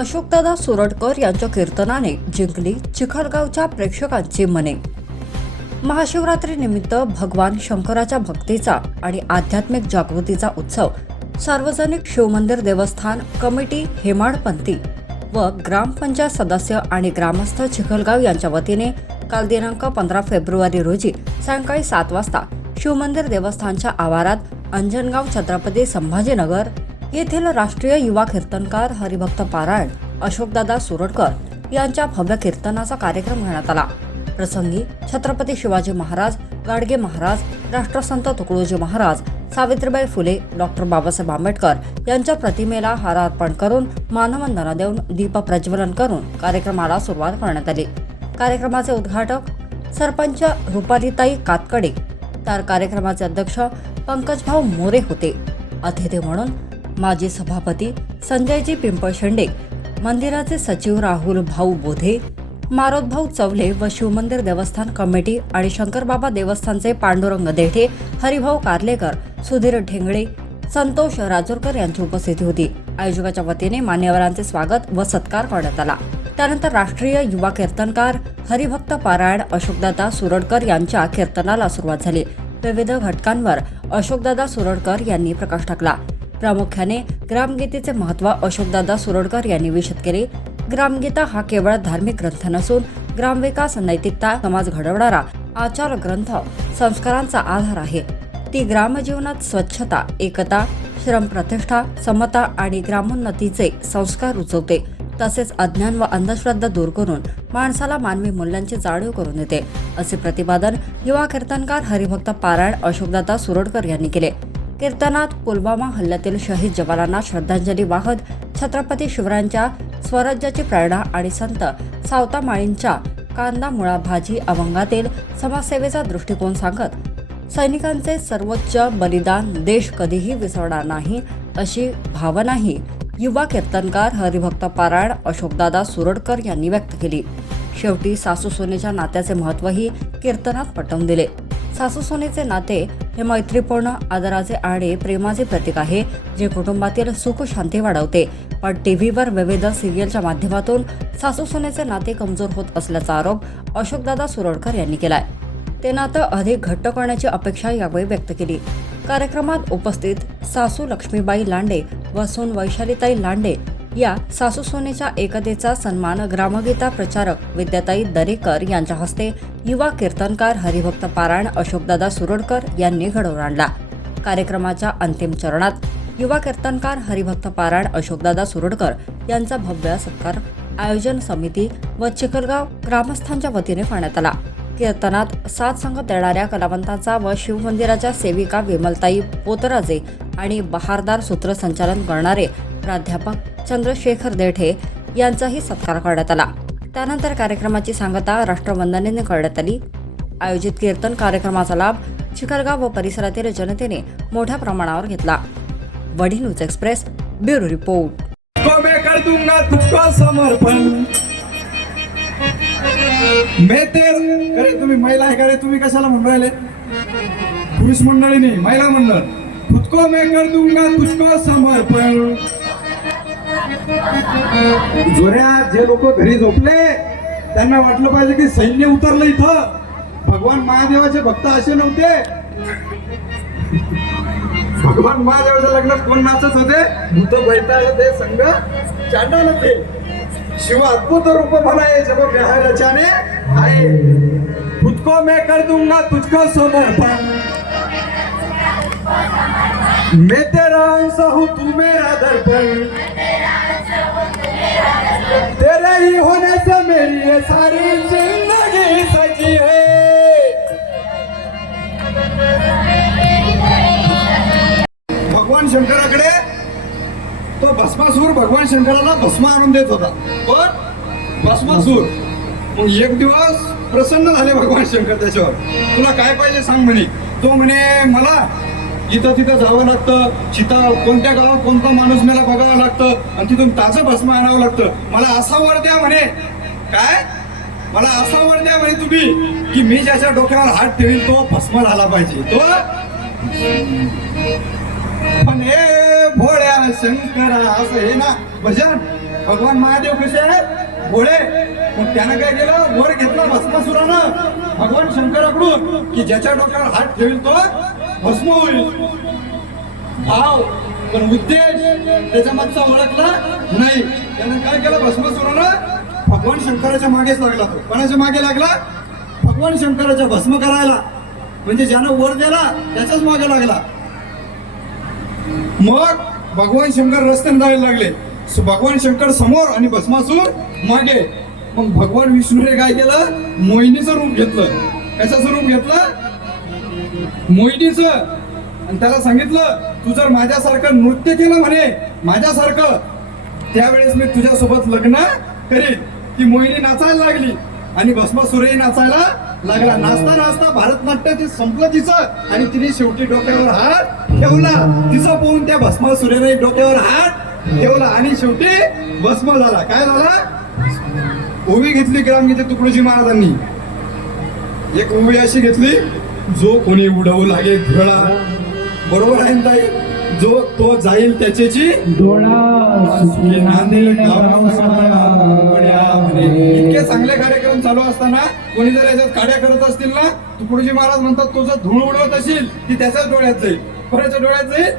अशोकदादा सुरडकर यांच्या कीर्तनाने जिंकली चिखलगावच्या प्रेक्षकांची मने. महाशिवरात्रीनिमित्त भगवान शंकराच्या भक्तीचा आणि आध्यात्मिक जागृतीचा उत्सव सार्वजनिक शिवमंदिर देवस्थान कमिटी हेमाडपंथी व ग्रामपंचायत सदस्य आणि ग्रामस्थ चिखलगाव यांच्या वतीने काल दिनांक पंधरा फेब्रुवारी रोजी सायंकाळी सात वाजता शिवमंदिर देवस्थानच्या आवारात अंजनगाव छत्रपती संभाजीनगर येथील राष्ट्रीय युवा कीर्तनकार हरिभक्त पारायण अशोकदादा सुरडकर यांच्या भव्य कीर्तनाचा कार्यक्रम घेण्यात आला. प्रसंगी छत्रपती शिवाजी महाराज गाडगे महाराज राष्ट्रसंत तुकडोजी महाराज सावित्रीबाई फुले डॉक्टर बाबासाहेब आंबेडकर यांच्या प्रतिमेला हार अर्पण करून मानवंदना देऊन दीप प्रज्वलन करून कार्यक्रमाला सुरुवात करण्यात आली. कार्यक्रमाचे उद्घाटक सरपंच रुपालीताई कातकडे तर कार्यक्रमाचे अध्यक्ष पंकजभाऊ मोरे होते. अतिथी म्हणून माजी सभापती संजयजी पिंपळशेंडे मंदिराचे सचिव राहुल भाऊ बोधे मारोदभाऊ चवले व शिवमंदिर देवस्थान कमिटी आणि शंकरबाबा देवस्थानचे पांडुरंग देठे हरिभाऊ कारलेकर सुधीर ढेंगळे संतोष राजोरकर यांची उपस्थिती होती. आयोजकाच्या वतीने मान्यवरांचे स्वागत व सत्कार करण्यात आला. त्यानंतर राष्ट्रीय युवा कीर्तनकार हरिभक्त पारायण अशोकदादा सुरडकर यांच्या कीर्तनाला सुरुवात झाली. विविध घटकांवर अशोकदादा सुरडकर यांनी प्रकाश टाकला. प्रामुख्याने ग्रामगीतेचे महत्त्व अशोकदादा सुरडकर यांनी विशद केले. ग्रामगीता हा केवळ धार्मिक ग्रंथ नसून ग्रामविकास नैतिकता समाज घडवणारा आचार ग्रंथ संस्कारांचा आधार आहे. ती ग्रामजीवनात स्वच्छता एकता श्रमप्रतिष्ठा समता आणि ग्रामोन्नतीचे संस्कार रुचवते तसेच अज्ञान व अंधश्रद्धा दूर करून माणसाला मानवी मूल्यांची जाणीव करून देते असे प्रतिपादन युवा कीर्तनकार हरिभक्त पारायण अशोकदादा सुरडकर यांनी केले. कीर्तनात पुलवामा हल्ल्यातील शहीद जवानांना श्रद्धांजली वाहत छत्रपती शिवरायांच्या स्वराज्याची प्रेरणा आणि संत सावता माळींच्या कांदा मुळा भाजी अभंगातील समाजसेवेचा दृष्टिकोन सांगत सैनिकांचे सर्वोच्च बलिदान देश कधीही विसरणार नाही अशी भावनाही युवा कीर्तनकार हरिभक्त पारायण अशोकदादा सुरडकर यांनी व्यक्त केली. शेवटी सासू सोनेच्या नात्याचे महत्वही कीर्तनात पटवून दिले. सासूसुनेचे नाते हे मैत्रीपूर्ण आदराचे आणि प्रेमाचे प्रतीक आहे जे कुटुंबातील सुख शांती वाढवते. पण टी व्हीवर विविध सिरियलच्या माध्यमातून सासू नाते कमजोर होत असल्याचा आरोप अशोकदादा सुरडकर यांनी केलाय. ते नातं अधिक घट्ट करण्याची अपेक्षा यावेळी व्यक्त केली. कार्यक्रमात उपस्थित सासू लक्ष्मीबाई लांडे व सून वैशालीताई लांडे या सासू सोनेच्या एकतेचा सन्मान ग्रामगीता प्रचारक विद्याताई दरेकर यांच्या हस्ते युवा कीर्तनकार हरिभक्त पारायण अशोकदादा सुरडकर यांनी घडवून आणला. कार्यक्रमाच्या अंतिम चरणात युवा कीर्तनकार हरिभक्त पारायण अशोकदादा सुरडकर यांचा भव्य सत्कार आयोजन समिती व चिखलगाव ग्रामस्थांच्या वतीने करण्यात आला. कीर्तनात साथ संगत देणाऱ्या कलावंतांचा व शिवमंदिराच्या सेविका विमलताई पोतराजे आणि बहारदार सूत्रसंचालन करणारे प्राध्यापक चंद्रशेखर देठे यांचाही सत्कार करण्यात आला. त्यानंतर कार्यक्रमाची सांगता राष्ट्रवंदनेने करण्यात आली. आयोजित कीर्तन कार्यक्रमाचा लाभ चिखलगाव व परिसरातील जनतेने मोठ्या प्रमाणावर घेतला. वडी न्यूज एक्सप्रेस ब्युरो रिपोर्ट. समर्पण. तुम्ही महिला आहे का रे? तुम्ही कशाला म्हणून राहिले? पुरुष मंडळी नाही महिला मंडळ. खुद मैं कर दूंगा तुझको समर्पण. जोऱ्या जे लोक घरी झोपले त्यांना वाटलं पाहिजे की सैन्य उतरलं इथं. भगवान महादेवाचे भक्त असे नव्हते. भगवान महादेवाच्या लग्नात कोण नाचत होते? भूत बैताळ ते संघ चांडाल ते शिव अद्भुत रूप मला जब बिहार आहे. आए मैं कर दूंगा तुझको समर्पण. मैं तेरा अंश हूँ तू मेरा दर्पण. तेरे होने से मेरी हो ये सारी जिंदगी सजी है। भगवान शंकराकडे तो भस्मासूर भगवान शंकराला भस्म आणून देत होता. पण भस्मासूर मग एक दिवस प्रसन्न झाले भगवान शंकर त्याच्यावर. तुला काय पाहिजे सांग म्हणे? तो म्हणे मला जिथं तिथं जावं लागतं चिता कोणत्या गावात कोणता माणूस मला बघावं लागतं आणि तिथून ताजं भस्म आणावं लागतं. मला असा वर द्या म्हणे. काय? मला असा वर द्या म्हणे तुम्ही की मी ज्याच्या डोक्यावर हात ठेवील तो भस्म झाला पाहिजे. तो? पण हे भोळ्या शंकरा असं हे ना भजन. भगवान महादेव कसे आहेत? भोळे. मग त्यानं काय केलं? वर घेतला भस्मासुरानं. भगवान शंकराकडून की ज्याच्या डोक्यावर हात ठेवील तो भस्म होईल भाव पण उद्देश त्याच्या मागचा ओळखला नाही. त्यानं काय केलं? भस्मासुरानं भगवान शंकराच्या मागेच लागला तो. कोणाच्या मागे लागला? भगवान शंकराच्या भस्म करायला. म्हणजे ज्यानं वर दिला त्याच्याच मागे लागला. मग भगवान शंकर रस्त्याने जायला लागले. भगवान शंकर समोर आणि भस्मासूर मागे. मग भगवान विष्णूने काय केलं? मोहिनीचं रूप घेतलं. कशाचं रूप घेतलं? मोहिनीचं. आणि त्याला सांगितलं तू जर माझ्यासारखं नृत्य केलं म्हणे माझ्यासारखं त्यावेळेस मी तुझ्यासोबत लग्न करीन. ती मोहिनी नाचायला लागली. आणि भस्मासुरही नाचायला लागला. नाचता नाचता भारतनाट्य ती संपलं तिचं. आणि तिने शेवटी डोक्यावर हात ठेवला. तिचं पाहून त्या भस्मासुरेने डोक्यावर हात ठेवला. आणि शेवटी भस्म झाला. काय झाला? ओवी घेतली ग्रामगीते तुकडोजी महाराजांनी. एक ओवी अशी घेतली. जो कोणी उडवू लागे धुळा बरोबर आहे ना ताई? जो तो जाईल त्याच्याची. इतके चांगले कार्यक्रम चालू असताना कोणी जर याच्यात काड्या करत असतील ना तुकडोजी महाराज म्हणतात तो जर धूळ उडवत असेल ती त्याच्याच डोळ्यात जाईल. कोणाच्या डोळ्यात जाईल?